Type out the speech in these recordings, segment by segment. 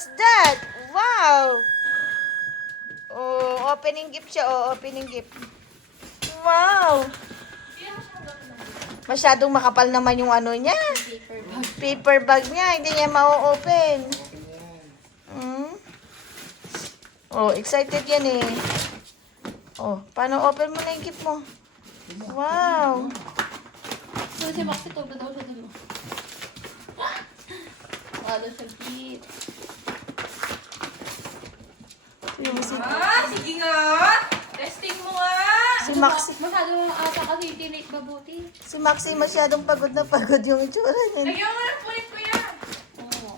what's that? Wow! Oh, opening gift siya. Oh, opening gift. Wow! Masyadong makapal naman yung ano niya. Paper bag niya. Hindi niya ma-open. Hmm? Oh, excited yan eh. Oh, paano open mo na yung gift mo? Wow! So, si Maxi, to ba daw siya dun? Wala siya gift. Sige nga! Testing mo nga! Si Maxi, Masyado ata kasi tinake mabuti. si Maxi masyadong pagod na pagod yung itsura niya. Lagyan mo na pulit ko yan! Oo.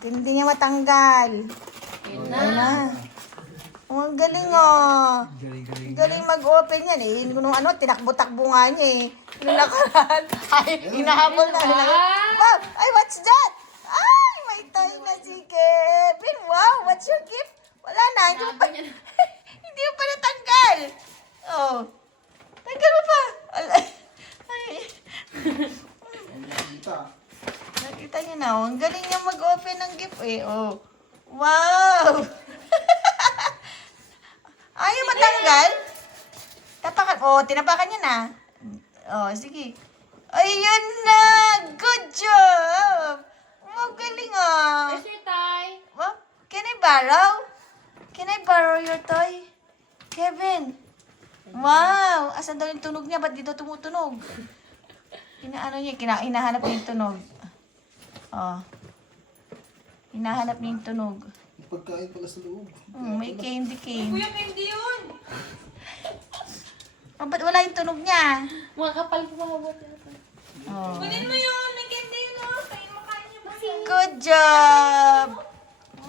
Hindi niya matanggal. Yun Ayan na. na. Oh, ang galing oh. Galing mag-open yan eh. Nung ano, tinakbo-takbo nga niya eh. Nung nakaraan. Ay, hinahabol na. Wow! Ay, what's that? Ay, may toy na si Kevin. Wow, what's your gift? Wala na. Hindi mo pa, Sabi niya, hindi mo pa natanggal. Oh. Tanggal mo pa. Ay. Nakita niyo na. Oh. Ang galing niya mag-open ng gift eh. Oh. Wow! Ayaw matanggal? Tapakan. Oh, tinapakan niya na. Oh, sige. Ayun na! Good job! Magaling ah. where's your tie? Well, can I borrow? Can I borrow your toy? Kevin. Wow! Asan daw yung tunog niya? Ba't dito tumutunog? Inaano niya? Hinahanap niya yung tunog. Oh. Hinahanap niya yung tunog. Pagkain pala sa loob. May candy cane. Kuya, hindi yun! Oh, ba't wala yung tunog niya? Mga kapal ko mahawat. Oh. Kunin mo yun! May candy yun oh! Kain mo kain niyo ba? Good job!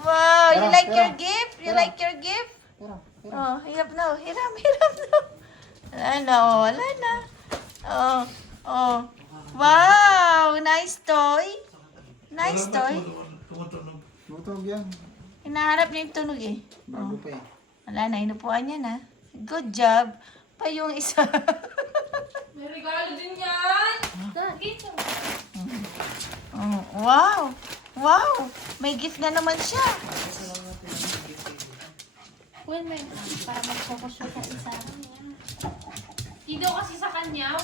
Wow! You Tara, like tara. your gift? You Tara. like your gift? Tara, tara. Oh, hirap na. Hiram na. Wala na, oh. Wala na. Oh, oh. Wow! Nice toy. Nice toy. Lutog yan. Hinaharap niya yung tunog eh. Bago pa eh. Wala na, inupuan niya na. Good job. Pa yung isa. May regalo din yan! Dito. Oh, wow! Wow! May gift na naman siya. Well, may para mag-focus siya sa isa. Hindi daw kasi sa kanya.